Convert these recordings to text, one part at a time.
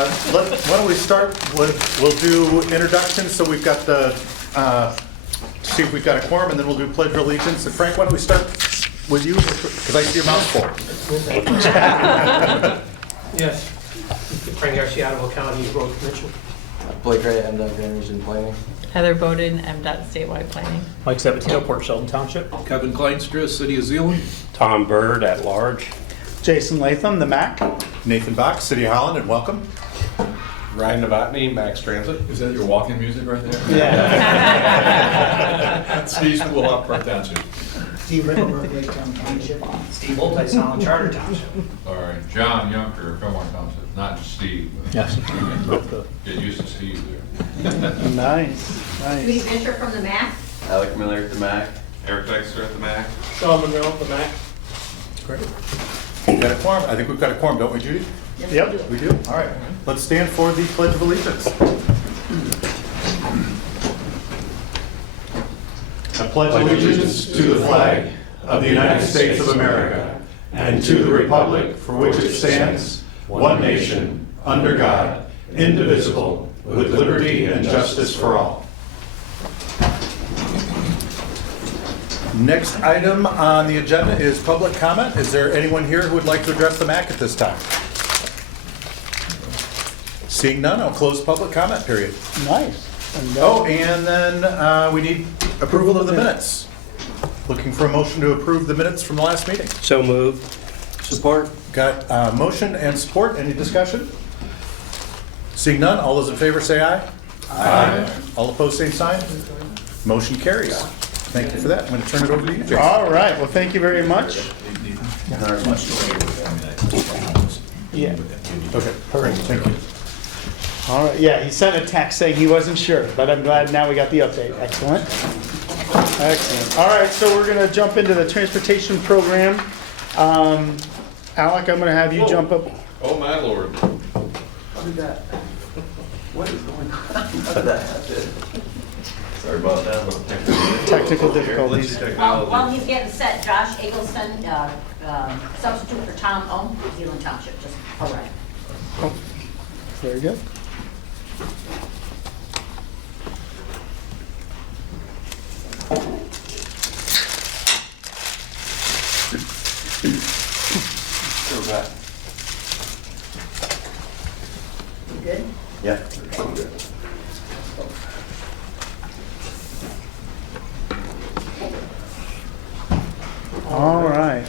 Why don't we start with, we'll do introductions, so we've got the, see if we've got a quorum, and then we'll do pledge of allegiance. And Frank, why don't we start with you, because I see your mouth full. Yes. Frank Garcia, Ottawa County Road Commission. Blake Ray, MDOT Grand Region Planning. Heather Bowden, MDOT Statewide Planning. Mike Sabatino, Port Sheldon Township. Kevin Kleinstra, City of Zeeland. Tom Bird at large. Jason Latham, the MACC. Nathan Bach, City of Holland, and welcome. Ryan Novotny, Max Transit. Is that your walking music right there? Yeah. Steve Schoolhoff, Park Township. Steve Rickleberg, Lake Town Township. Steve Holt, Solid Charter Township. All right, John Yunker, Fillmore Township, not just Steve. But Yes. get used to Steve there. Nice, Judy nice. Venture from the MACC. Alec Miller at the MAC. Eric Dexter at the MAC. Sean Monroe, the MAC. Great. We've got a quorum. I think we've got a quorum, don't we, Judy? Yep. We do? All right. Let's stand for the Pledge of Allegiance. I pledge allegiance to the flag of the United States of America and to the republic for which it stands, one nation, under God, indivisible, with liberty and justice for all. Next item on the agenda is public comment. Is there anyone here who would like to address the MAC at this time? Seeing none, I'll close public comment period. Nice. Oh, and then we need approval of the minutes. Looking for a motion to approve the minutes from the last meeting. So moved. Support. Got motion and support. Any discussion? Seeing none, all those in favor say aye. Aye. All opposed, same sign. Motion carries. Thank you for that. I'm going to turn it over to you, Jason. All right, well, thank you very much. Yeah, Okay, perfect. Thank you. all right, yeah, he sent a text saying he wasn't sure, but I'm glad now we got the update. Excellent. Excellent. All right, so we're gonna jump into the transportation program. Alec, I'm gonna have you jump up. Oh, my lord. How did that? What is going on? How did that happen? Sorry about that. Technical difficulties. While he's getting set, Josh Eggleston, substitute for Tom Ohm, Zeeland Township, just all right. Very good. So bad. Good? Yeah. All right.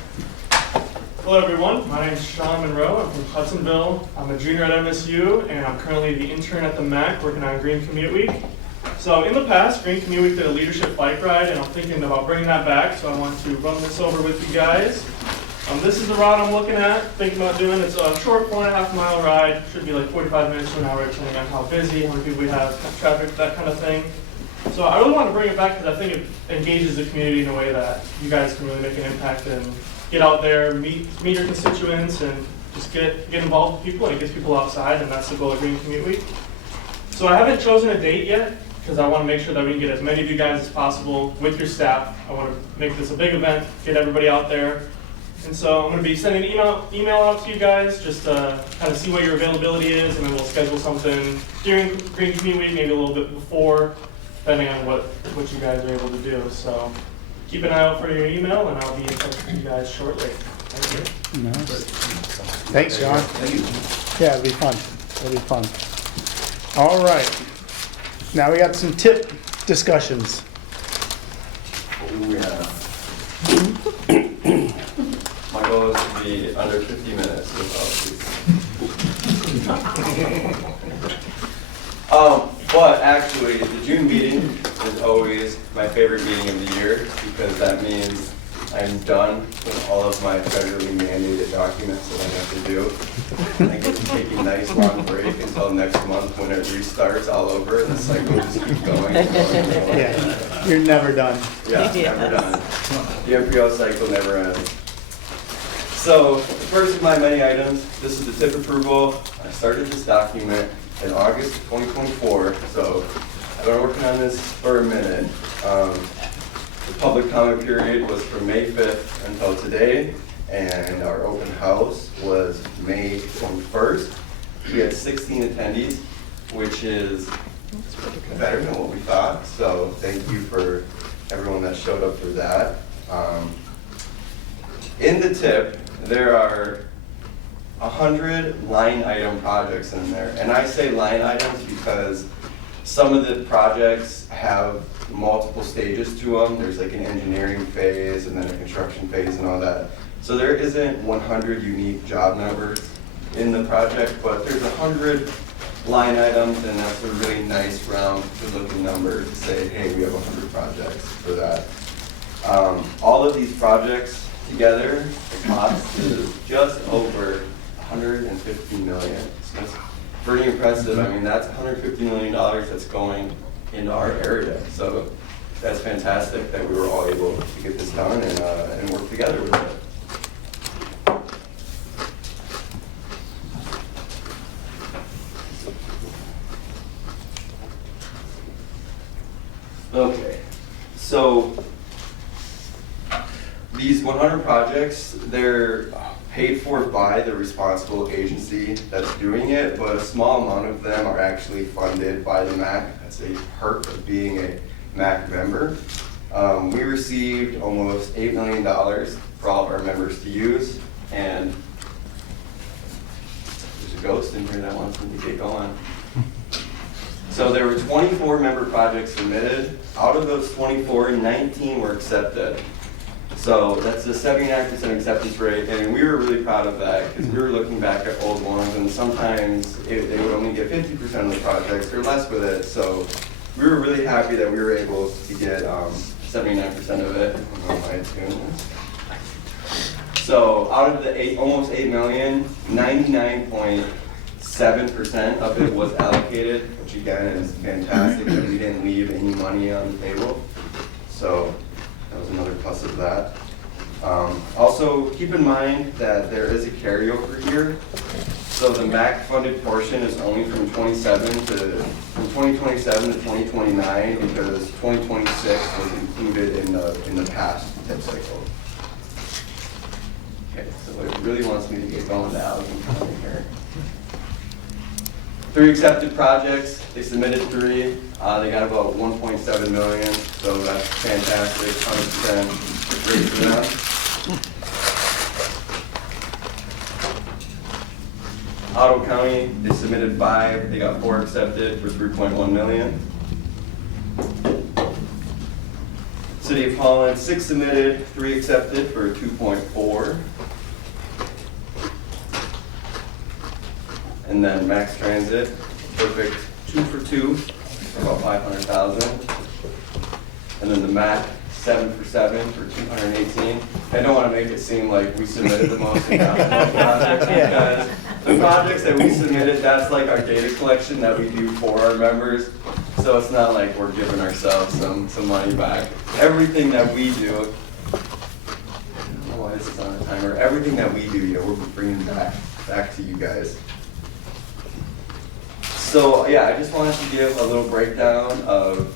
Hello everyone, my name is Sean Monroe, I'm from Hudsonville. I'm a junior at MSU and I'm currently the intern at the MAC working on Green Commute Week. So in the past, Green Commute Week did a leadership bike ride and I'm thinking about bringing that back, so I want to run this over with you guys. This is the route I'm looking at, thinking about doing. It's a short 4.5 mile ride, should be like 45 minutes to an hour depending on how busy, how many people we have, traffic, that kind of thing. So I really want to bring it back because I think it engages the community in a way that you guys can really make an impact and get out there, meet your constituents, and just get involved with people, and it gets people outside, and that's the goal of Green Commute Week. So I haven't chosen a date yet because I want to make sure that we can get as many of you guys as possible with your staff. I want to make this a big event, get everybody out there. And so I'm going to be sending an email out to you guys just to kind of see what your availability is, and then we'll schedule something during Green Commute Week, maybe a little bit before, depending on what you guys are able to do. So keep an eye out for your email, and I'll be in touch with you guys shortly. Thank you. Nice. Thanks, John. Yeah, it'll be fun. It'll be fun. All right. Now we got some tip discussions. Yeah. My goal is to be under 50 minutes without but actually, the June meeting is always my favorite meeting of the year because that means I'm done with all of my federally mandated documents that I have to do. I get to take a nice long break until next month when it restarts all over and the cycle just keeps going and going and going. Yeah, you're never done. Yeah, never done. The MPO cycle never ends. So, first of my many items, this is the tip approval. I started this document in August 2024, so I've been working on this for a minute. The public comment period was from May 5th until today, and our open house was May 21st. We had 16 attendees, which is better than what we thought. So thank you for everyone that showed up for that. In the tip, there are 100 line item projects in there. And I say line items because some of the projects have multiple stages to them. There's like an engineering phase and then a construction phase and all that. So there isn't 100 unique job numbers in the project, but there's 100 line items, and that's a really nice round to looking number to say, hey, we have 100 projects for that. All of these projects together, the cost is just over $150 million. So that's pretty impressive. I mean, that's $150 million that's going into our area. So that's fantastic that we were all able to get this done and work together with it. Okay, so these 100 projects, they're paid for by the responsible agency that's doing it, but a small amount of them are actually funded by the MACC. That's a perk of being a MACC member. We received almost $8 million for all of our members to use, and there's a ghost in here that wants me to get going. So there were 24 member projects submitted. Out of those 24, 19 were accepted. So that's a 79% acceptance rate, and we were really proud of that because we were looking back at old ones, and sometimes they would only get 50% of the projects or less with it. So we were really happy that we were able to get 79% of it. I don't know why it's doing this. So out of the almost 8 million, 99.7% of it was allocated, which again is fantastic that we didn't leave any money on the table. So that was another plus of that. Also, keep in mind that there is a carryover here. So the MACC funded portion is only from 2027 to 2029 because 2026 was included in the past tip cycle. Okay, so it really wants me to get going now. Here. 3 accepted projects. They submitted 3. They got about 1.7 million, so that's fantastic. 100% great for them. Ottawa County, they submitted 5. They got 4 accepted for 3.1 million. City of Holland, 6 submitted, 3 accepted for 2.4. And then MACC Transit, perfect 2 for 2, for about 500,000. And then the MACC 7 for 7 for 218. I don't want to make it seem like we submitted the most projects because the projects that we submitted, that's like our data collection that we do for our members. So it's not like we're giving ourselves some money back. Everything that we do, I don't know why this is on a timer. Everything that we do, we're bringing back to you guys. So yeah, I just wanted to give a little breakdown of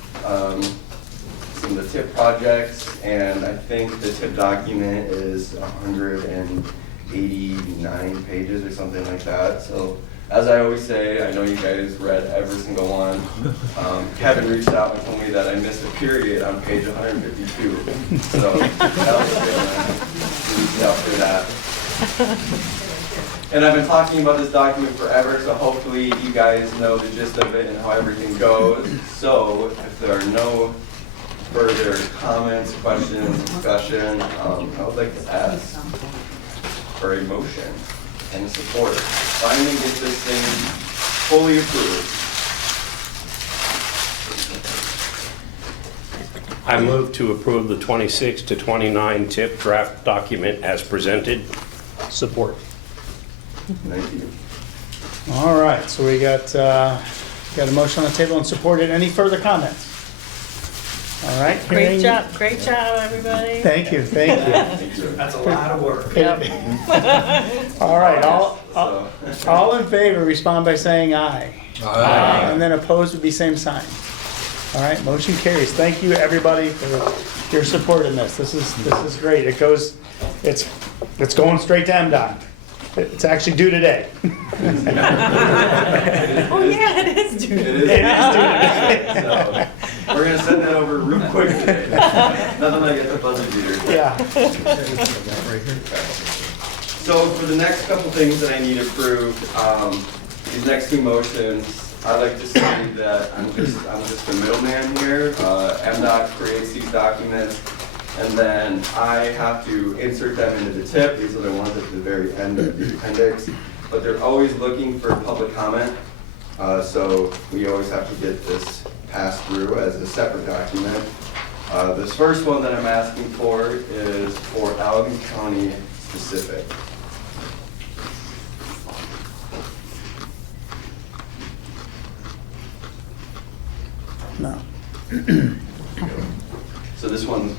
some of the TIP projects, and I think the TIP document is 189 pages or something like that. So as I always say, I know you guys read every single one. Kevin reached out and told me that I missed a period on page 152. So that was a good one. He reached out for that. And I've been talking about this document forever, so hopefully you guys know the gist of it and how everything goes. So if there are no further comments, questions, discussion, I would like to ask for a motion and support. Finally get this thing fully approved. I move to approve the 26 to 29 TIP draft document as presented. Support. Thank you. All right, so we got a motion on the table and supported. Any further comments? All right. Great job, everybody. Thank you, thank you. That's a lot of work. All right, all in favor, respond by saying aye. Aye. And then opposed would be same sign. All right, motion carries. Thank you, everybody, for your support in this. This is great. It's going straight to MDOT. It's actually due today. Oh, yeah, it is due. It is today. So, we're gonna send that over real quick today. Nothing like it's a buzzer beater. Yeah. So for the next couple things that I need approved, these next two motions, I'd like to say that I'm just the middleman here. MDOT creates these documents, and then I have to insert them into the tip. These are the ones at the very end of the appendix, but they're always looking for public comment. So we always have to get this passed through as a separate document. This first one that I'm asking for is for Allegan County specific. No. So this one's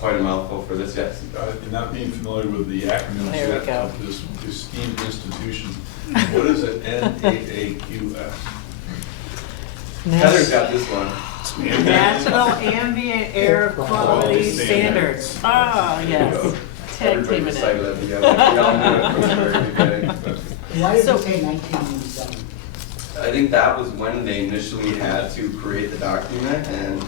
quite a mouthful for this, yes. Not being familiar with the acronyms There we yet go. of this esteemed institution, what is it, NAAQS? Heather's got this one. National Ambient Air Quality Standards. Oh, yes. Tag Everybody teaming decided it. that together. We all knew it from the very beginning. Why does So- it say 1997? I think that was when they initially had to create the document, and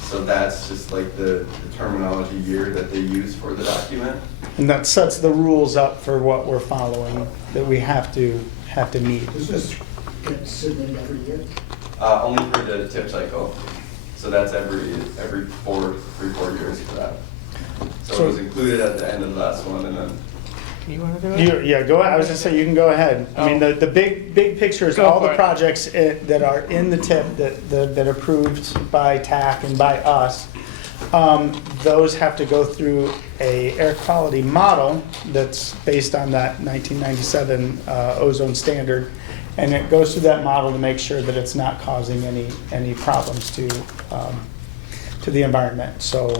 so that's just like the terminology year that they use for the document. And that sets the rules up for what we're following, that we have to meet. Does this get submitted every year? Only for the tip cycle. So that's every 4 years for that. So it was included at the end of the last one, and then You want to do it? Yeah, go ahead. I was gonna say, you can go ahead. I mean, the big picture is Go all for the it. projects that are in the tip that are approved by TAC and by us. Those have to go through a air quality model that's based on that 1997 ozone standard. And it goes through that model to make sure that it's not causing any problems to the environment. So,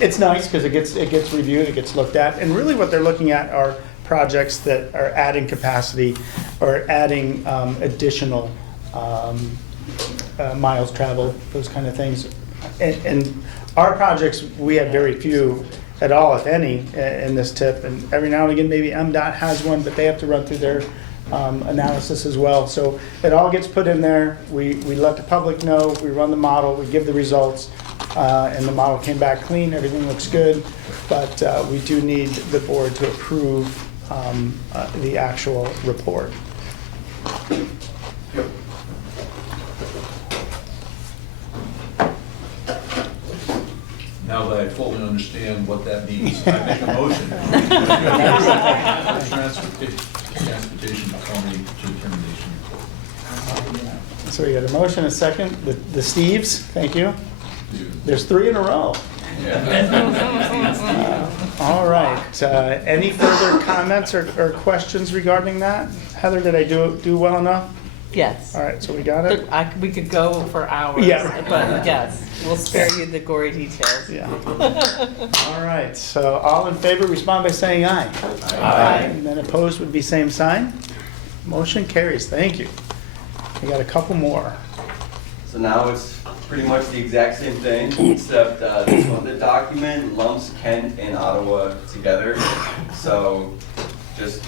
it's nice because it gets reviewed, it gets looked at, and really what they're looking at are projects that are adding capacity or adding additional miles traveled, those kind of things. And our projects, we have very few at all, if any, in this tip. And every now and again, maybe MDOT has one, but they have to run through their analysis as well. So it all gets put in there. We let the public know. We run the model. We give the results. And the model came back clean. Everything looks good. But we do need the board to approve the actual report. Now that I fully understand what that means, I make a motion. Transportation Authority determination report. So we got a motion, a second. The Steves, thank you. There's 3 in a row. All right. Any further comments or questions regarding that? Heather, did I do well enough? Yes. All right, so we got it? We could go for hours. Yeah. But yes, we'll spare you the gory details. Yeah. All right, so all in favor, respond by saying aye. Aye. And then opposed would be same sign. Motion carries, thank you. We got a couple more. so now it's pretty much the exact same thing, except this one, the document lumps Kent and Ottawa together. So just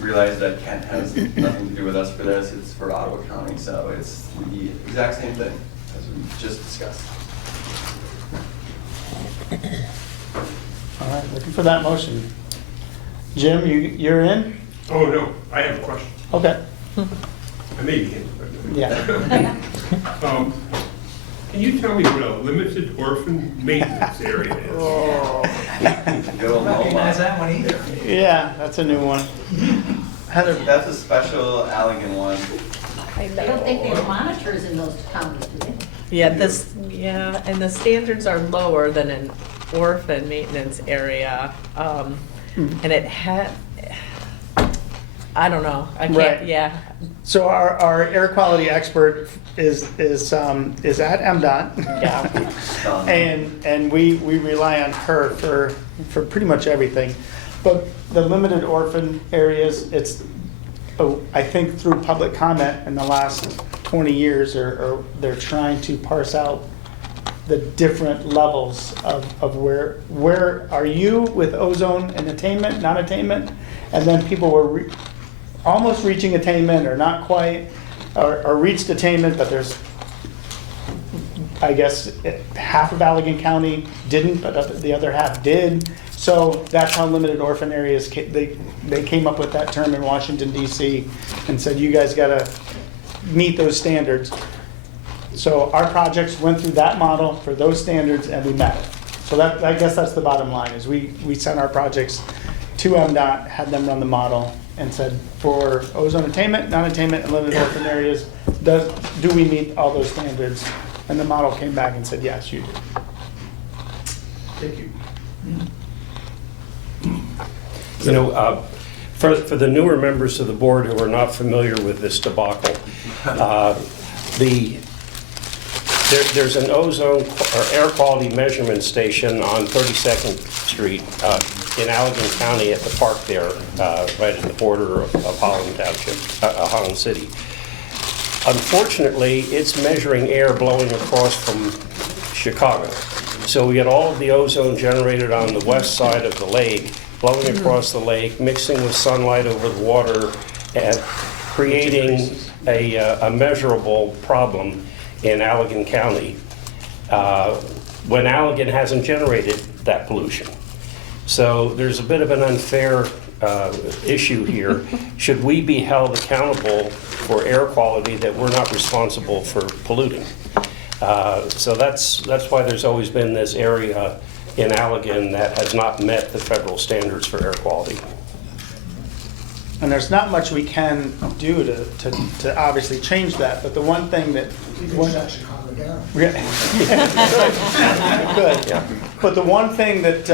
realize that Kent has nothing to do with us for this. It's for Ottawa County, so it's the exact same thing as we just discussed. All right, looking for that motion. Jim, you're in? Oh, no, I have a question. Okay, I may be in, but. yeah. Can you tell me what a limited orphan maintenance area is? You'll know Recognize that one either. Yeah, that's a new one. Heather, That's a special Allegan one. I don't think they have monitors in those counties, do they? Yeah, and the standards are lower than an orphan maintenance area. And it had, I don't know, I Right. can't, yeah. so our air quality expert is at MDOT. Yeah. And we rely on her for pretty much everything. But the limited orphan areas, it's, I think through public comment in the last 20 years, or they're trying to parse out the different levels of where are you with ozone and attainment, non-attainment? And then people were almost reaching attainment or not quite, or reached attainment, but there's, I guess, half of Allegan County didn't, but the other half did. So that's how limited orphan areas, they came up with that term in Washington DC and said, you guys gotta meet those standards. So our projects went through that model for those standards and we met it. So that, I guess that's the bottom line, is we sent our projects to MDOT, had them run the model and said, for ozone attainment, non-attainment, and limited orphan areas, do we meet all those standards? And the model came back and said, yes, you do. Thank you. You know, for the newer members of the board who are not familiar with this debacle, there's an ozone or air quality measurement station on 32nd Street in Allegan County at the park there, right at the border of Holland Township, Holland City. Unfortunately, it's measuring air blowing across from Chicago. So we get all of the ozone generated on the west side of the lake, blowing across the lake, mixing with sunlight over the water, and creating a measurable problem in Allegan County when Allegan hasn't generated that pollution. So there's a bit of an unfair issue here. Should we be held accountable for air quality that we're not responsible for polluting? So that's why there's always been this area in Allegan that has not met the federal standards for air quality. And there's not much we can do to obviously change that, but the one thing that... Shut Chicago down. Good. Yeah. But the one thing that,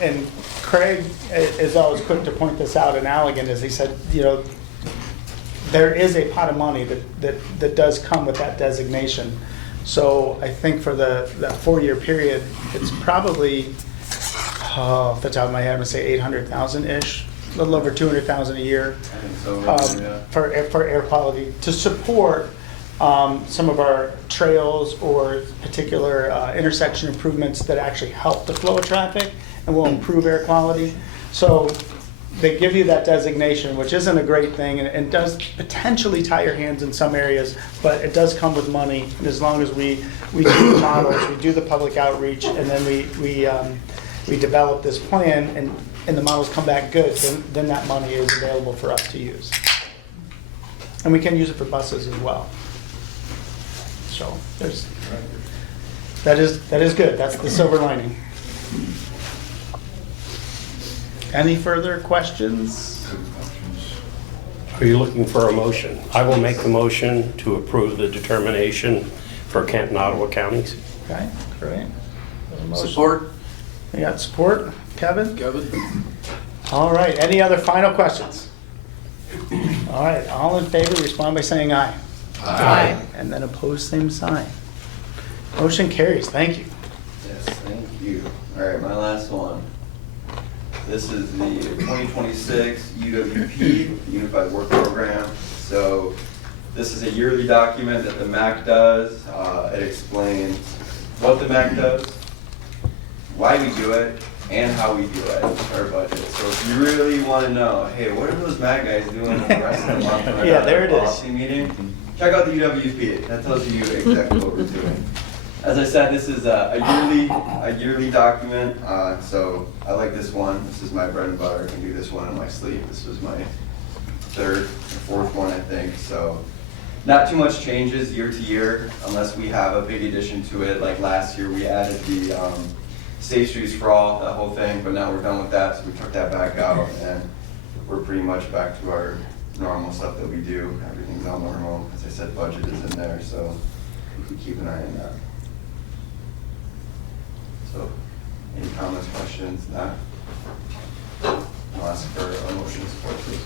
and Craig is always quick to point this out in Allegan, is he said, you know, there is a pot of money that does come with that designation. So I think for that 4-year period, it's probably, off the top of my head, I'm gonna say 800,000-ish, a little over 200,000 a year for air quality to support some of our trails or particular intersection improvements that actually help the flow of traffic and will improve air quality. So they give you that designation, which isn't a great thing, and does potentially tie your hands in some areas, but it does come with money. And as long as we do the models, we do the public outreach, and then we develop this plan, and the models come back good, then that money is available for us to use. And we can use it for buses as well. So that is good. That's the silver lining. Any further questions? Are you looking for a motion? I will make the motion to approve the determination for Kent and Ottawa counties. Okay, great. Support. We got support. Kevin? Kevin? All right, any other final questions? All right, all in favor, respond by saying aye. Aye. And then opposed, same sign. Motion carries, thank you. Yes, thank you. All right, my last one. This is the 2026 UWP, Unified Work Program. So this is a yearly document that the MACC does. It explains what the MACC does, why we do it, and how we do it, our budget. So if you really want to know, hey, what are those MACC guys doing the rest of the month when Yeah, there it is. policy meeting? Check out the UWP. That tells you exactly what we're doing. As I said, this is a yearly document, so I like this one. This is my bread and butter. I can do this one in my sleep. This was my third or fourth one, I think. So not too much changes year to year unless we have a big addition to it. Like last year, we added the Safe Streets for All, that whole thing, but now we're done with that, so we took that back out, and we're pretty much back to our normal stuff that we do. Everything's all normal. As I said, budget is in there, so we can keep an eye on that. So, any comments, questions? Not? I'll ask for a motion to support, please.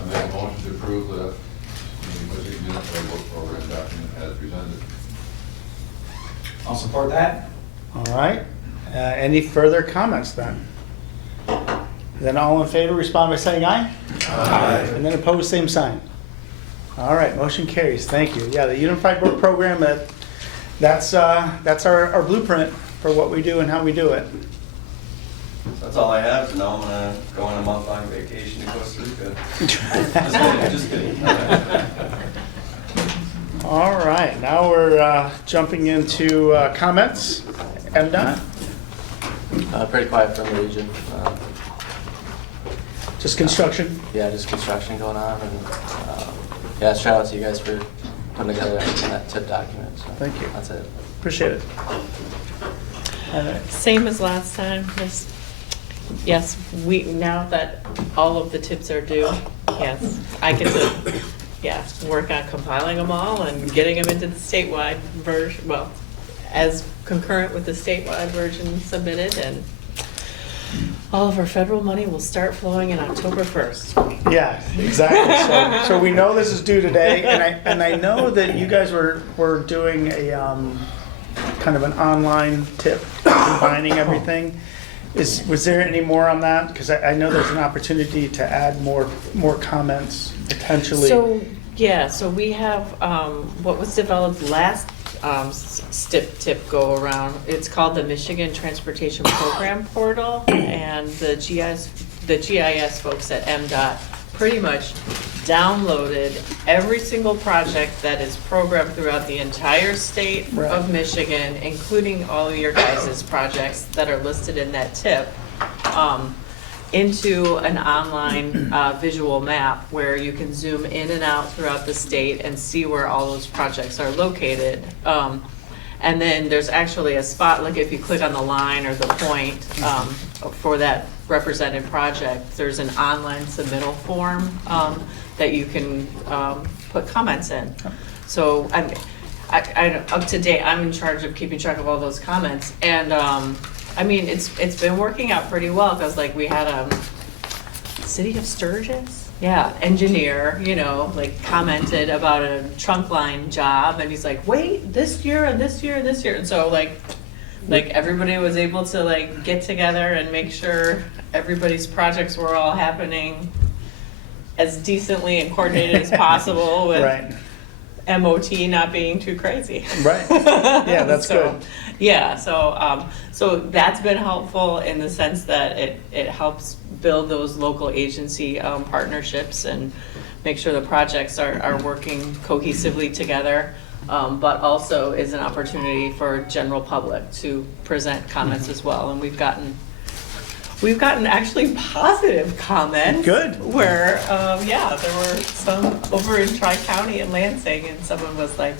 I make a motion to approve the Unified Work Program document as presented. I'll support that. All right, any further comments then? Then all in favor, respond by saying aye. Aye. And then opposed, same sign. All right, motion carries, thank you. Yeah, the Unified Work Program, that's our blueprint for what we do and how we do it. That's all I have, so now I'm gonna go on a month-long vacation to Costa Rica. Just kidding. All right, now we're jumping into comments. MDOT, Pretty quiet from the region. just construction. Yeah, just construction going on, and yeah, shout out to you guys for putting together that tip document. So Thank you. That's it. Appreciate it. All right. Same as last time, just, yes, now that all of the tips are due, yes, I get to, work on compiling them all and getting them into the statewide version, well, as concurrent with the statewide version submitted, and all of our federal money will start flowing in October 1st. Yeah, exactly. So we know this is due today, and I know that you guys were doing a kind of an online tip, combining everything. Was there any more on that? Because I know there's an opportunity to add more comments potentially. So we have what was developed last tip go around. It's called the Michigan Transportation Program Portal, and the GIS folks at MDOT pretty much downloaded every single project that is programmed throughout the entire state of Michigan, including all of your guys' projects that are listed in that tip, into an online visual map where you can zoom in and out throughout the state and see where all those projects are located. And then there's actually a spot, like if you click on the line or the point for that represented project, there's an online submittal form that you can put comments in. So I'm up to date. I'm in charge of keeping track of all those comments, and I mean it's been working out pretty well, because like we had City of Sturgis, engineer, like commented about a trunk line job, and he's like, wait, this year and this year and this year, and so like everybody was able to like get together and make sure everybody's projects were all happening as decently and coordinated as possible, with MOT not being too crazy. Right. Yeah, that's good. Yeah, so that's been helpful in the sense that it helps build those local agency partnerships and make sure the projects are working cohesively together, but also is an opportunity for general public to present comments as well. And we've gotten actually positive comments. Good. Where, there were some over in Tri-County and Lansing, and someone was like,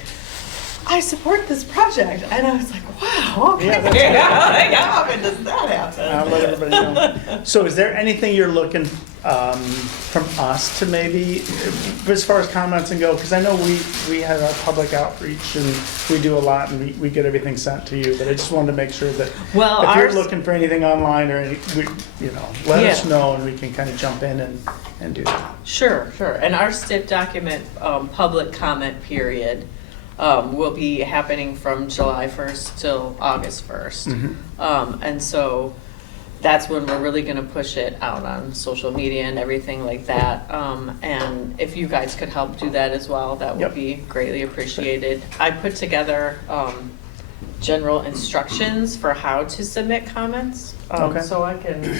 I support this project. And I was like, wow, okay. How often does that happen? I'll let everybody know. So is there anything you're looking from us to maybe, as far as comments and go? Because I know we have our public outreach and we do a lot, and we get everything sent to you. But I just wanted to make sure that if you're looking for anything online or let us know, and we can kind of jump in and do that. Sure. And our STIP document public comment period will be happening from July 1st till August 1st. And so that's when we're really going to push it out on social media and everything like that. And if you guys could help do that as well, that would be greatly appreciated. I put together general instructions for how to submit comments. So I can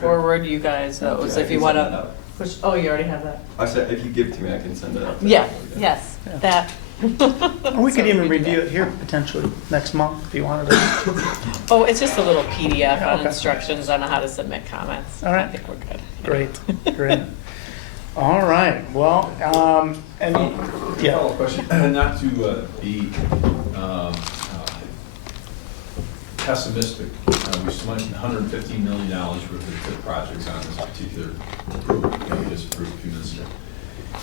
forward you guys those if you want to push. Oh, you already have that? I said, if you give it to me, I can send it out. Yes, that. And we could even review it here potentially next month if you wanted to. Oh, it's just a little PDF on instructions on how to submit comments. All right. I think we're good. Great. All right. Well, Follow-up question, not to be pessimistic. We spent $115 million worth of TIP projects on this particular group that we just approved a few minutes ago.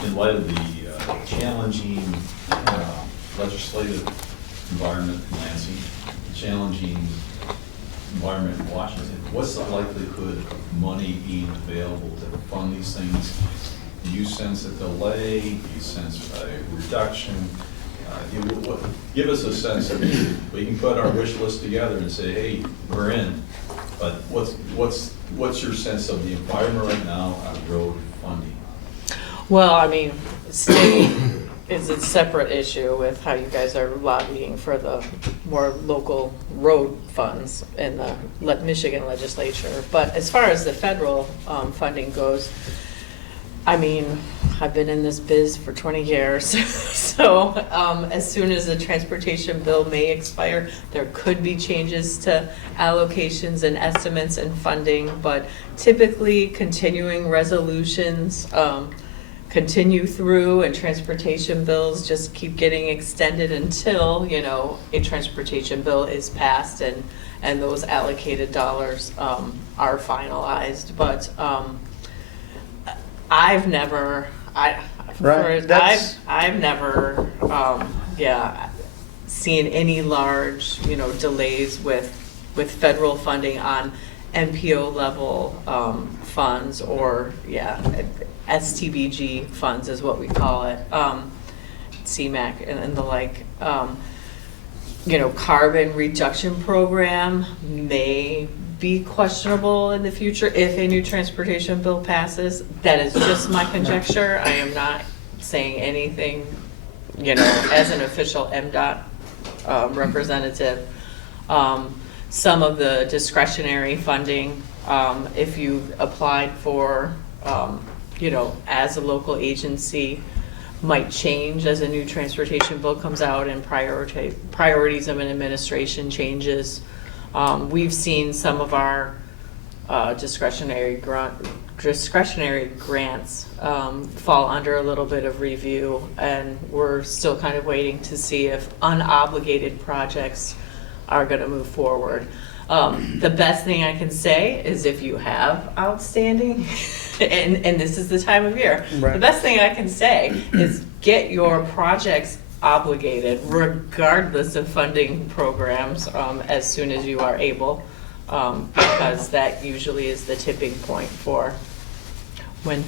In light of the challenging legislative environment in Lansing, challenging environment in Washington, what's the likelihood of money being available to fund these things? Do you sense a delay? Do you sense a reduction? Give us a sense of, we can put our wish list together and say, hey, we're in. But what's your sense of the environment right now on road funding? Well, I mean, state is a separate issue with how you guys are lobbying for the more local road funds in the Michigan legislature. But as far as the federal funding goes, I mean, I've been in this biz for 20 years, so as soon as the transportation bill may expire, there could be changes to allocations and estimates and funding, but typically continuing resolutions continue through, and transportation bills just keep getting extended until, you know, a transportation bill is passed and those allocated dollars are finalized. But I've never seen any large, you know, delays with federal funding on MPO level funds, or STBG funds is what we call it, CMACC and the like. You know, carbon reduction program may be questionable in the future if a new transportation bill passes. That is just my conjecture. I am not saying anything, you know, as an official MDOT representative. Some of the discretionary funding, if you applied for, you know, as a local agency, might change as a new transportation bill comes out and priorities of an administration changes. We've seen some of our discretionary grants fall under a little bit of review, and we're still kind of waiting to see if unobligated projects are going to move forward. The best thing I can say is if you have outstanding, and this is the time of year, Right. The best thing I can say is get your projects obligated regardless of funding programs as soon as you are able, because that usually is the tipping point for when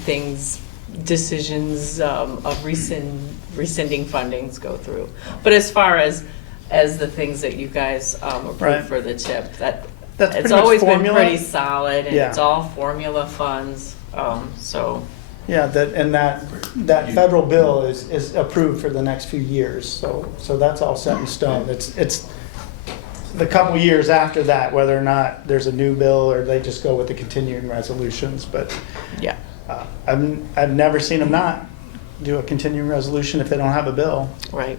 decisions of rescinding fundings go through. But as far as the things that you guys approved Right. for the TIP, That's it's pretty always much been formula. pretty solid, and Yeah. it's all formula funds, so. Yeah, that federal bill is approved for the next few years, so that's all set in stone. It's the couple years after that, whether or not there's a new bill or they just go with the continuing resolutions, but Yeah. I've never seen them not do a continuing resolution if they don't have a bill. Right.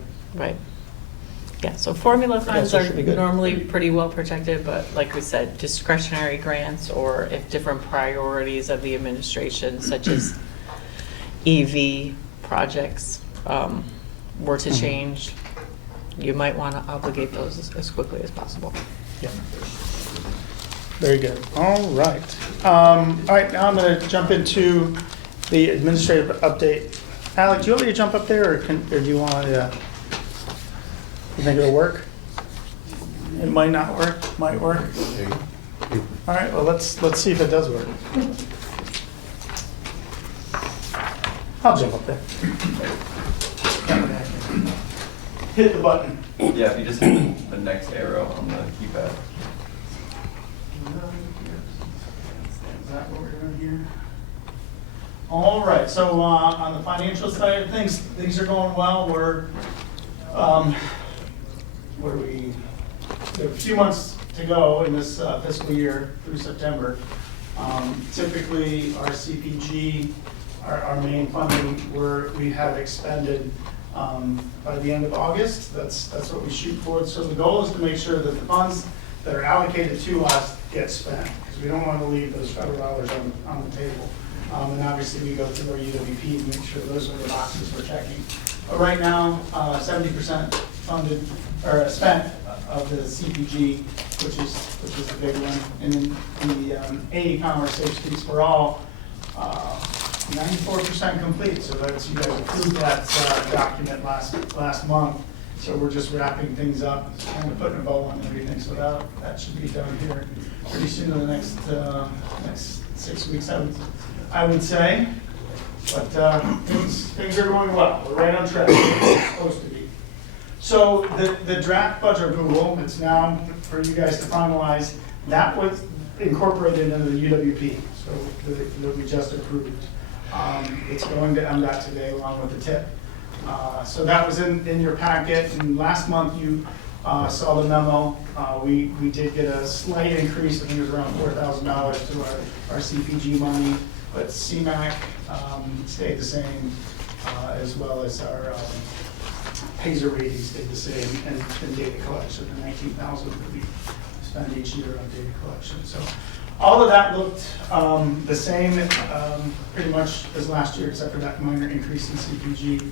Yeah, so formula funds that are should be good. normally pretty well protected, but like we said, discretionary grants, or if different priorities of the administration, such as EV projects, were to change, you might want to obligate those as quickly as possible. Yeah. Very good. All right. All right, now I'm going to jump into the administrative update. Alec, do you want me to jump up there, or do you want to? You think it'll work? It might not work. Might work. All right. Well, let's see if it does work. I'll jump up there. Hit the button. Yeah, if you just hit the next arrow on the keypad. Is that what we're doing here? All right, so on the financial side of things, things are going well. We're, there are a few months to go in this fiscal year through September. Typically, our CPG, our main funding, we have expended by the end of August. That's what we shoot for. So the goal is to make sure that the funds that are allocated to us get spent, because we don't want to leave those federal dollars on the table. And obviously we go through our UWP to make sure those are the boxes we're checking. But right now, 70% funded or spent of the CPG, which is the big one. And then the e-commerce Safe Streets for All, 94% complete. So that's, you guys approved that document last month. So we're just wrapping things up, kind of putting a bow on everything. So that should be done here pretty soon in the next 6 weeks, I would say. But things are going well. We're right on track. We're supposed to be. So the draft budget approval, it's now for you guys to finalize. That was incorporated into the UWP, so that we just approved. It's going to MDOT today along with the TIP. So that was in your packet, and last month you saw the memo. We did get a slight increase, I think it was around $4,000 to our CPG money, but CMACC stayed the same, as well as our Pazer rating stayed the same, and data collection, the $19,000 that we spend each year on data collection. So all of that looked the same, pretty much as last year, except for that minor increase in CPG.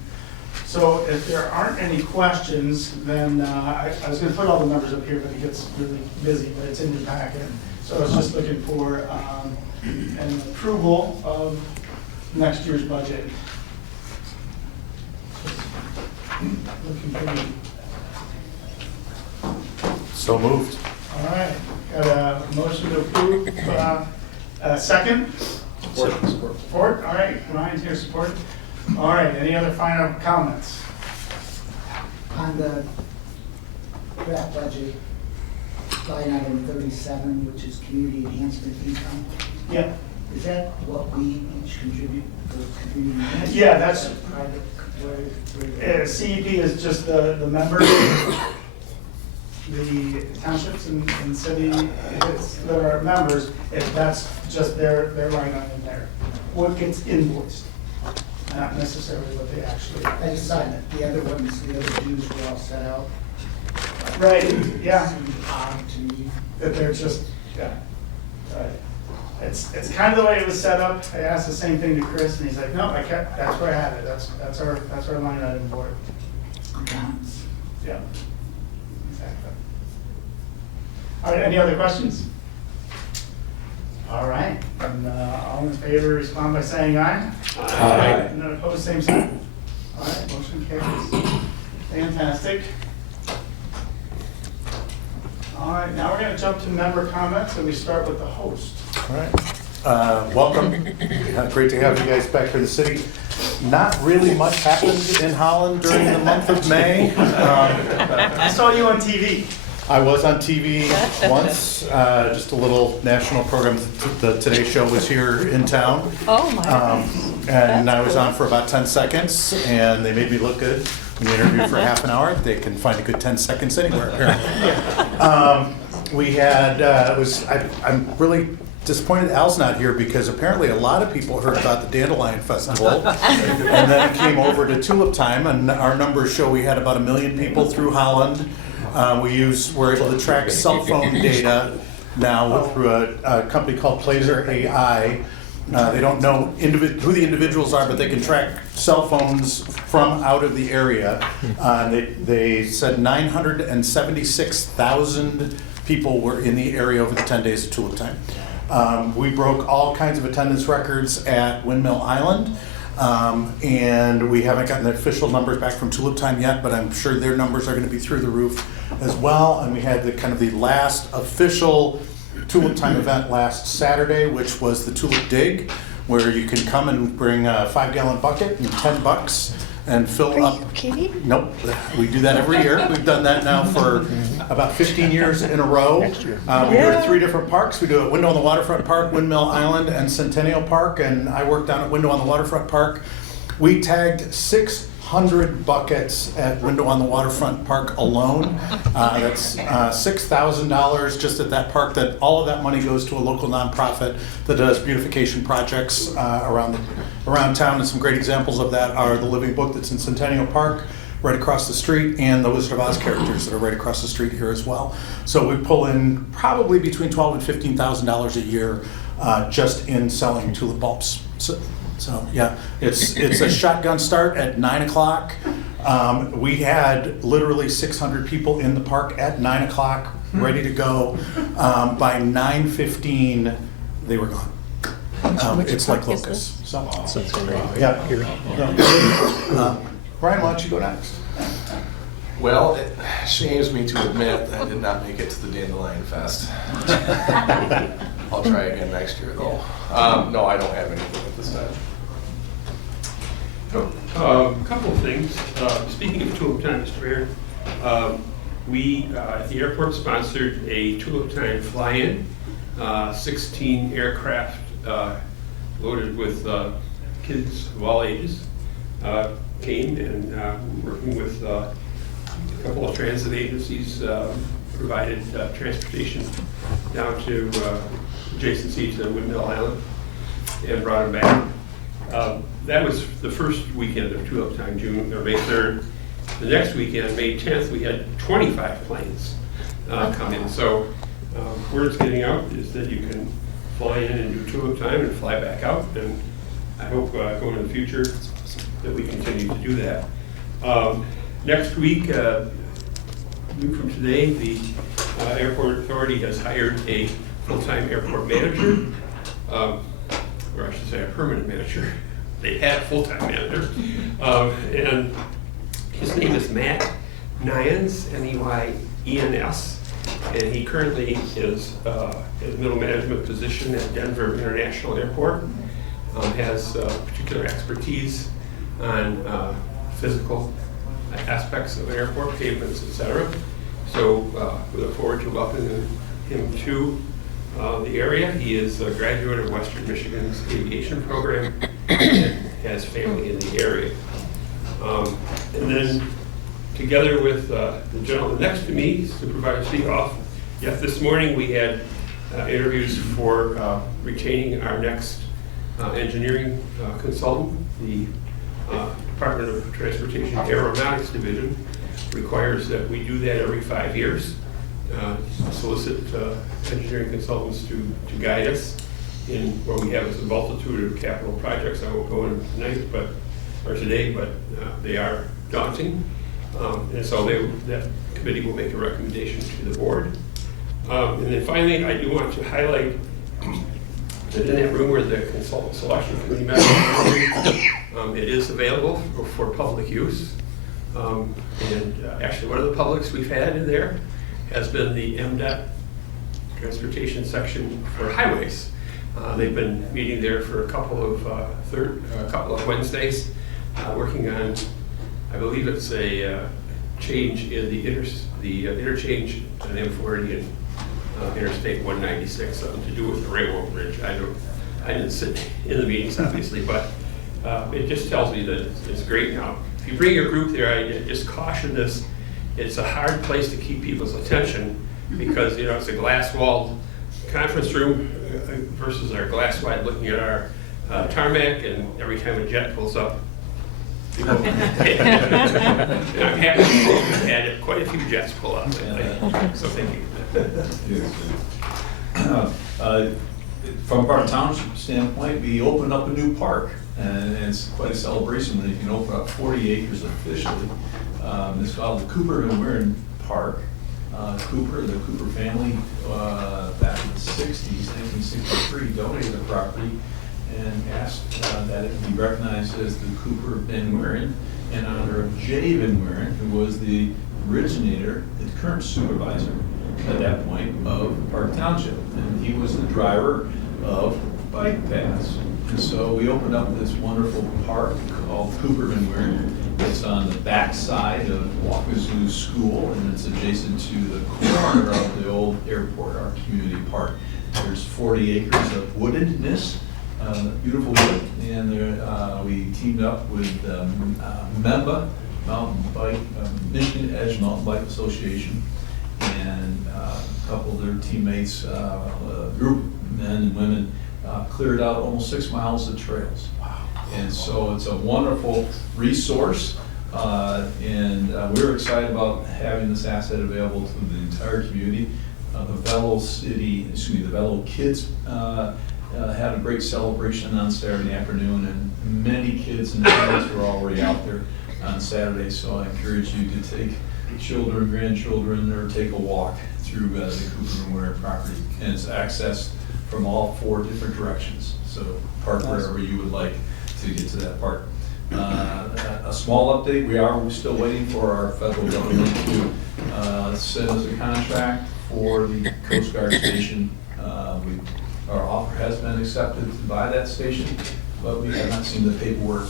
So if there aren't any questions, then I was going to put all the numbers up here, but it gets really busy, but it's in your packet. So I was just looking for an approval of next year's budget. Looking pretty. So moved. All right, got a motion to approve, second? Support, all right, Ryan's here, support. All right, any other final comments? On the draft budget, line item 37, which is community enhancement income, Yeah. is that what we each contribute for community enhancement? Yeah, that's- Is that private, where- CEP is just the members, the townships and city that are members, that's just their line item there. What gets invoiced, not necessarily what they actually I just sign thought it. the other ones, the other dues were all set out. Right, yeah, Seemed odd to me. that they're just, yeah. Right. It's kind of the way it was set up. I asked the same thing to Chris, and he's like, no, I kept, that's where I had it, that's our line item for it. Accounts. Yeah. Exactly. All right, any other questions? All right, and all in favor, respond by saying aye. Aye. None opposed, same sign. All right, motion carries. Fantastic. All right, now we're going to jump to member comments, and we start with the host. All right. Welcome. Great to have you guys back here in the city. Not really much happened in Holland during the month of May. I saw you on TV. I was on TV once, just a little national program. The Today Show was here in town. Oh, my goodness. And I was on for about 10 seconds, and they made me look good. When you interview for half an hour, they can find a good 10 seconds anywhere, apparently. We had, I'm really disappointed Al's not here, because apparently a lot of people heard about the Dandelion Festival. And then it came over to Tulip Time, and our numbers show we had about 1 million people through Holland. We're able to track cell phone data now through a company called Placer AI. They don't know who the individuals are, but they can track cell phones from out of the area. They said 976,000 people were in the area over the 10 days of Tulip Time. We broke all kinds of attendance records at Windmill Island. And we haven't gotten the official numbers back from Tulip Time yet, but I'm sure their numbers are going to be through the roof as well. And we had the last official Tulip Time event last Saturday, which was the Tulip Dig, where you can come and bring a 5-gallon bucket and $10 and fill up. Are you kidding? Nope, we do that every year. We've done that now for about 15 years in a row. We do it at 3 different parks. We do it at Window on the Waterfront Park, Windmill Island, and Centennial Park, and I work down at Window on the Waterfront Park. We tagged 600 buckets at Window on the Waterfront Park alone. That's $6,000 just at that park. That all of that money goes to a local nonprofit that does beautification projects around town. And some great examples of that are the Living Book that's in Centennial Park, right across the street, and the Wizard of Oz characters that are right across the street here as well. So we pull in probably between $12,000 and $15,000 a year just in selling tulip bulbs. So yeah, it's a shotgun start at 9 o'clock. We had literally 600 people in the park at 9 o'clock, ready to go. By 9:15, they were gone. It's like locusts. So, yeah. Brian, why don't you go next? Well, it shames me to admit that I did not make it to the Dandelion Fest. I'll try again next year, though. No, I don't have anything at this time. A couple of things. Speaking of Tulip Time, Mr. Mayor, we at the airport sponsored a Tulip Time fly-in, 16 aircraft loaded with kids of all ages. came and working with a couple of transit agencies, provided transportation down to adjacency to Windmill Island and brought them back. That was the first weekend of Tulip Time, May 3rd. The next weekend, May 10th, we had 25 planes come in. So word's getting out is that you can fly in and do Tulip Time and fly back out. And I hope going in the future that we continue to do that. Next week, week from today, the Airport Authority has hired a full-time airport manager, or I should say a permanent manager. They had a full-time manager. And his name is Matt Nyens, N-E-Y-E-N-S, and he currently is in a middle management position at Denver International Airport. Has particular expertise on physical aspects of airport, pavements, etc. So we look forward to welcoming him to the area. He is a graduate of Western Michigan's aviation program and has family in the area. And then together with the gentleman next to me, Supervisor Seehoff, this morning we had interviews for retaining our next engineering consultant. The Department of Transportation Aeronautics Division requires that we do that every 5 years. Solicit engineering consultants to guide us in what we have as a multitude of capital projects. I won't go into tonight, or today, but they are daunting. And so that committee will make a recommendation to the board. And then finally, I do want to highlight that in that room where the consultant selection committee met, it is available for public use. And actually, one of the publics we've had in there has been the MDOT transportation section for highways. They've been meeting there for a couple of Wednesdays, working on, I believe it's a change in the interchange on M40 and Interstate 196, something to do with the railroad bridge. I didn't sit in the meetings, obviously, but it just tells me that it's great now. If you bring your group there, I just caution this. It's a hard place to keep people's attention because it's a glass-walled conference room versus our glass-wide looking at our tarmac, and every time a jet pulls up, people. And I'm happy we've had quite a few jets pull up. So thank you. From our township standpoint, we opened up a new park, and it's quite a celebration when you can open up 40 acres officially. It's called the Cooper and Warren Park. The Cooper family, back in the 60s, 1963, donated the property and asked that it be recognized as the Cooper Van Wieren in honor of Jay Van Wieren, who was the originator, the current supervisor at that point of Park Township. And he was the driver of bike paths. And so we opened up this wonderful park called Cooper Van Wieren. It's on the back side of Waukezu School, and it's adjacent to the corner of the old airport, our community park. There's 40 acres of woodedness, beautiful wood, and there, we teamed up with MEMBA, Michigan Edge Mountain Bike Association, and a couple of their teammates, group men and women, cleared out almost 6 miles of trails. And so it's a wonderful resource, and we're excited about having this asset available to the entire community. The Velo kids had a great celebration on Saturday afternoon, and many kids and parents were already out there on Saturday. So I encourage you to take children, grandchildren, or take a walk through the Cooper and Warren property. And it's accessed from all 4 different directions. So park wherever you would like to get to that part. A small update, we're still waiting for our federal government to send us a contract for the Coast Guard station. Our offer has been accepted to buy that station, but we have not seen the paperwork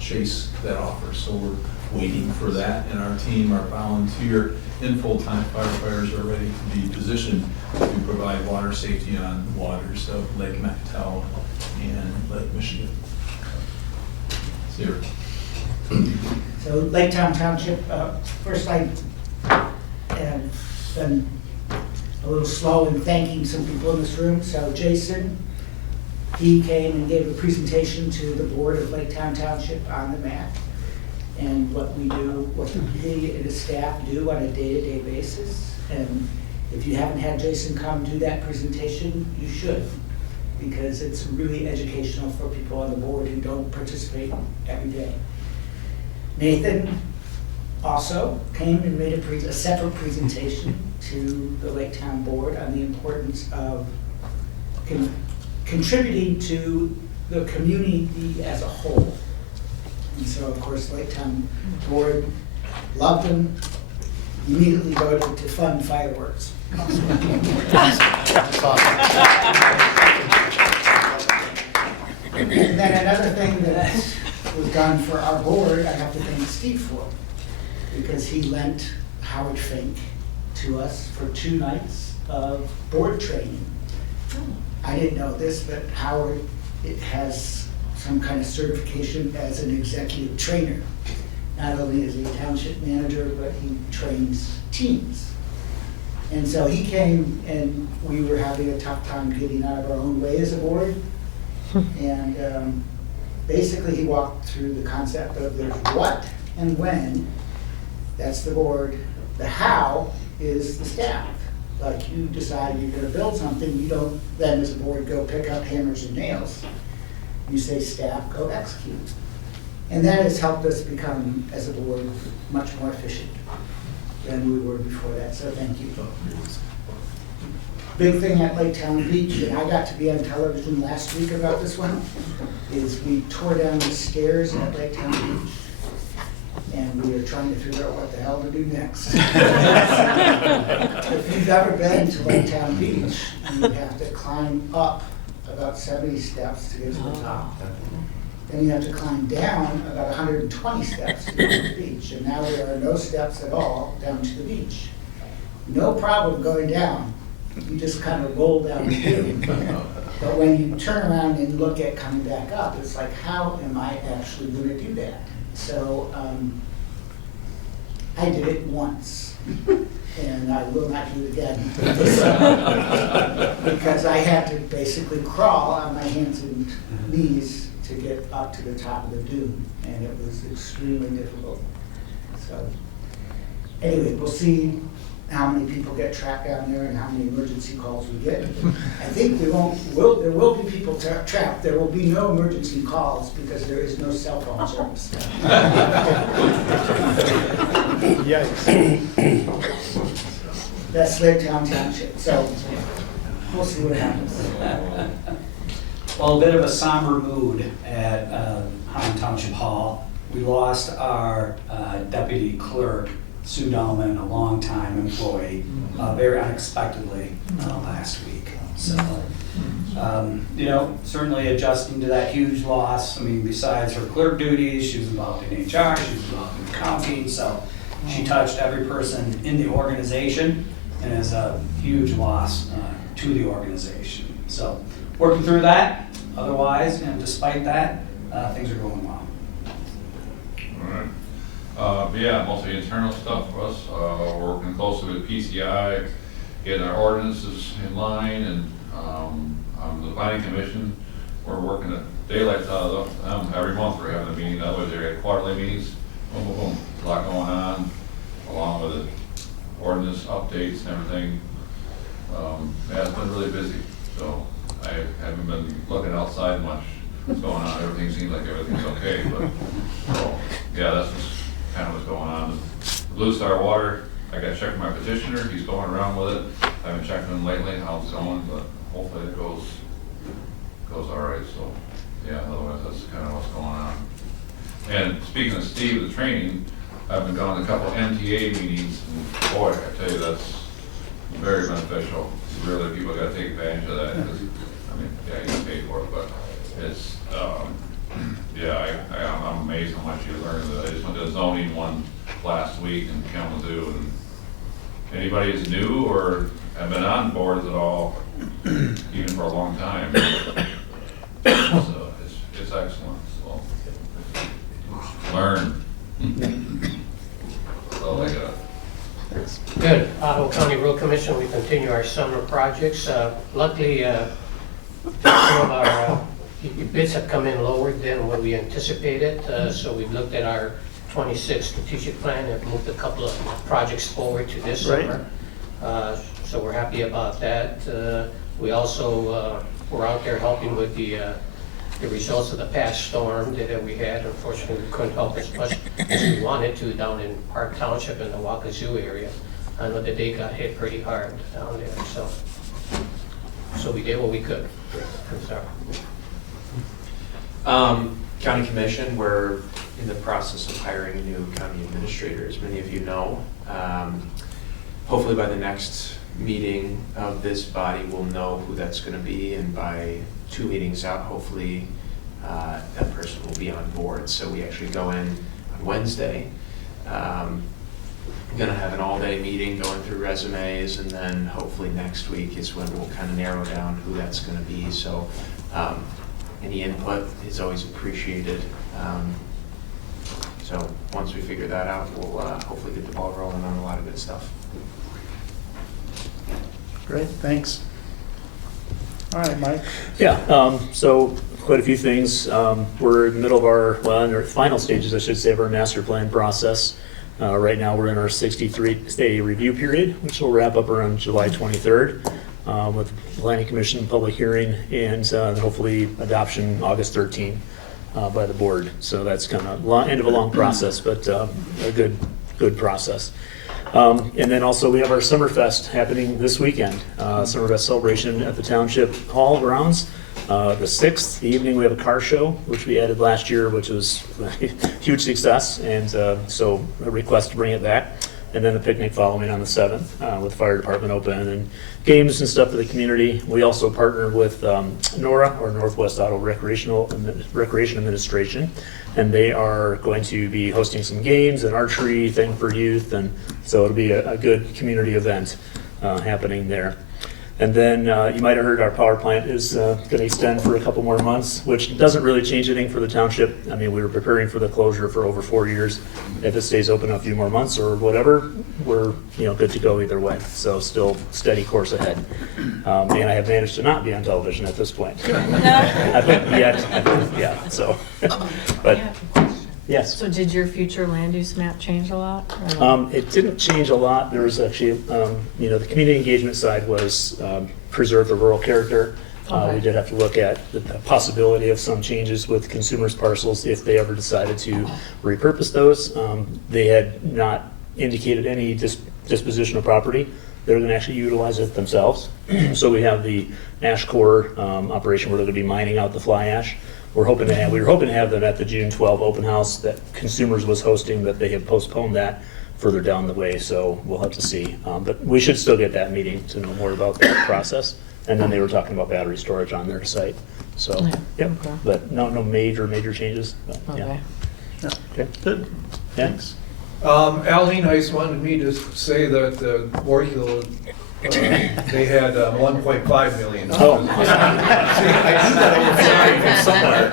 chase that offer. So we're waiting for that, and our team, our volunteer and full-time firefighters are ready to be positioned to provide water safety on the waters of Lake Macatawa and Lake Michigan. Here. So Lake Township, first I have been a little slow in thanking some people in this room. So Jason, he came and gave a presentation to the board of Lake Township on the MACC and what we do, what he and his staff do on a day-to-day basis. And if you haven't had Jason come do that presentation, you should, because it's really educational for people on the board who don't participate every day. Nathan also came and made a separate presentation to the Lake Town Board on the importance of contributing to the community as a whole. And so, of course, Lake Town Board loved him, immediately voted to fund fireworks. And then another thing that was done for our board, I have to thank Steve for, because he lent Howard Fink to us for 2 nights of board training. I didn't know this, but Howard has some kind of certification as an executive trainer. Not only is he a township manager, but he trains teams. And so he came and we were having a tough time getting out of our own way as a board. And basically he walked through the concept of there's what and when, that's the board. The how is the staff. Like you decide you're gonna build something, you don't then as a board go pick up hammers and nails. You say staff, go execute. And that has helped us become, as a board, much more efficient than we were before that, so thank you. Big thing at Lake Town Beach, and I got to be on television last week about this one, is we tore down the stairs at Lake Town Beach, and we are trying to figure out what the hell to do next. If you've ever been to Lake Town Beach, you have to climb up about 70 steps to get to the top. Then you have to climb down about 120 steps to get to the beach. And now there are no steps at all down to the beach. No problem going down. You just kind of roll down the dune. But when you turn around and look at coming back up, it's like, how am I actually going to do that? So I did it once. And I will not do it again. Because I had to basically crawl on my hands and knees to get up to the top of the dune, and it was extremely difficult. So anyway, we'll see how many people get trapped down there and how many emergency calls we get. I think there will be people trapped. There will be no emergency calls because there is no cell phone service. Yikes. That's Lake Township, so we'll see what happens. Well, a bit of a somber mood at Highland Township Hall. We lost our deputy clerk, Sue Dahlman, a longtime employee, very unexpectedly last week. So, you know, certainly adjusting to that huge loss. I mean, besides her clerk duties, she was involved in HR, she was involved in accounting, so she touched every person in the organization and is a huge loss to the organization. So, working through that. Otherwise, and despite that, things are going well. All right. Yeah, mostly internal stuff for us. We're working closely with PCI, getting our ordinances in line, and on the planning commission, we're working the daylights out of them. Every month we're having a meeting. That way they're at quarterly meetings. Boom, boom, boom. There's a lot going on, along with the ordinance updates and everything. Yeah, it's been really busy. So I haven't been looking outside much. What's going on? Everything seems like everything's okay, but so, yeah, that's just kind of what's going on. Blue Star Water, I got to check with my petitioner. He's going around with it. I haven't checked with him lately how it's going, but hopefully it goes all right. So yeah, otherwise that's kind of what's going on. And speaking of Steve, the training, I've been going to a couple MTA meetings, and boy, I tell you, that's very beneficial. Really, people got to take advantage of that. Because, I mean, yeah, you can pay for it, but it's, yeah, I'm amazed how much you learn. I just went to a zoning one last week in Kalamazoo, and anybody who's new or have been on boards at all, even for a long time, it's excellent. So That's all I got. Good. Ottawa County Road Commission, we continue our summer projects. Luckily, some of our bids have come in lower than what we anticipated. So we've looked at our 26 strategic plan and moved a couple of projects forward to this Right. summer. So we're happy about that. We also were out there helping with the results of the past storm that we had. Unfortunately, we couldn't help as much as we wanted to down in Park Township in the Wakazu area. I know that they got hit pretty hard down there, so we did what we could. County Commission, we're in the process of hiring a new county administrator, as many of you know. Hopefully by the next meeting of this body, we'll know who that's going to be, and by 2 meetings out, hopefully that person will be on board. So we actually go in on Wednesday. We're going to have an all-day meeting going through resumes, and then hopefully next week is when we'll kind of narrow down who that's going to be. So any input is always appreciated. So once we figure that out, we'll hopefully get the ball rolling on a lot of good stuff. Great, thanks. All right, Mike. Yeah, so quite a few things. We're in the middle of in our final stages, I should say, of our master plan process. Right now, we're in our 63-day review period, which will wrap up around July 23rd with the Planning Commission public hearing, and hopefully adoption August 13th by the board. So that's kind of end of a long process, but a good process. And then also we have our Summerfest happening this weekend. Summerfest celebration at the Township Hall grounds. The 6th, the evening, we have a car show, which we added last year, which was a huge success, and so a request to bring it back. And then the picnic following on the 7th with fire department open and games and stuff for the community. We also partnered with NORA, or Northwest Auto Recreation Administration, and they are going to be hosting some games, an archery thing for youth, and so it'll be a good community event happening there. And then you might have heard our power plant is going to extend for a couple more months, which doesn't really change anything for the township. I mean, we were preparing for the closure for over 4 years. If it stays open a few more months or whatever, we're good to go either way. So still steady course ahead. And I have managed to not be on television at this point. Yeah. So, but. Yes. So did your future land use map change a lot? It didn't change a lot. There was actually, the community engagement side was preserve the rural character. Okay. We did have to look at the possibility of some changes with consumers' parcels if they ever decided to repurpose those. They had not indicated any disposition of property. They're going to actually utilize it themselves. So we have the ash core operation where they're going to be mining out the fly ash. We were hoping to have them at the June 12 open house that Consumers was hosting, but they have postponed that further down the way, so we'll have to see. But we should still get that meeting to know more about that process. And then they were talking about battery storage on their site. So, yep. Okay. But no major changes. But, Okay. Yeah. Okay. Good. Thanks. Aline Heiss wanted me to say that Warhill, they had 1.5 million. Oh. I knew that somewhere.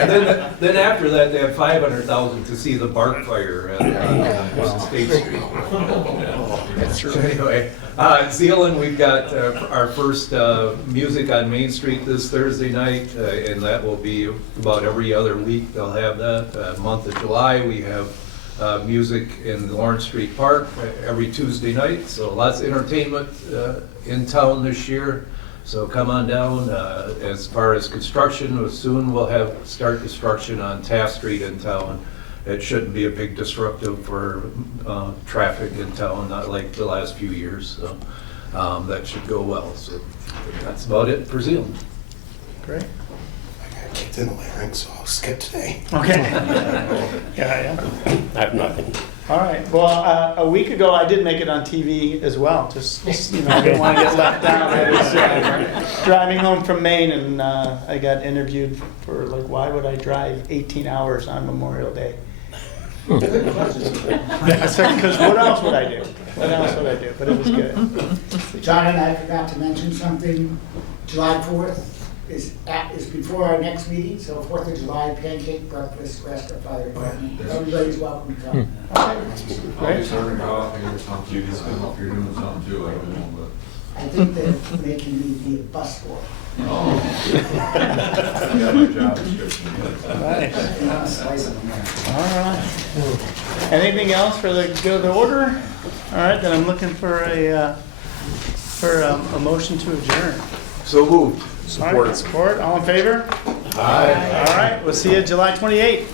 And then after that, they had 500,000 to see the bark fire at State Street. That's true. So anyway, Zealand, we've got our first music on Main Street this Thursday night, and that will be about every other week. They'll have that. Month of July, we have music in Lawrence Street Park every Tuesday night. So lots of entertainment in town this year. So come on down. As far as construction, soon we'll start construction on Taft Street in town. It shouldn't be a big disruptive for traffic in town, not like the last few years. So that should go well. So that's about it for Zealand. Great. Kicked in the larynx, so I'll skip today. Okay. Yeah. I have nothing. All right. Well, a week ago I did make it on TV as well. Just I didn't want to get left out. I was driving home from Maine, and I got interviewed for why would I drive 18 hours on Memorial Day? Because what else would I do? But it was good. John and I forgot to mention something. July 4th, is before our next meeting, so 4th of July, pancake breakfast, Gresca Fire Department. Everybody's welcome to come. I'll be serving coffee or something, if you're doing something too, I don't know, but. I think they're making me be a busboy. Oh. I got my job description. Right. I'm slicing them there. All right. Anything else for the good of the order? All right, then I'm looking for a motion to adjourn. So moved. Support. All in favor? Aye. All right, we'll see you July 28th.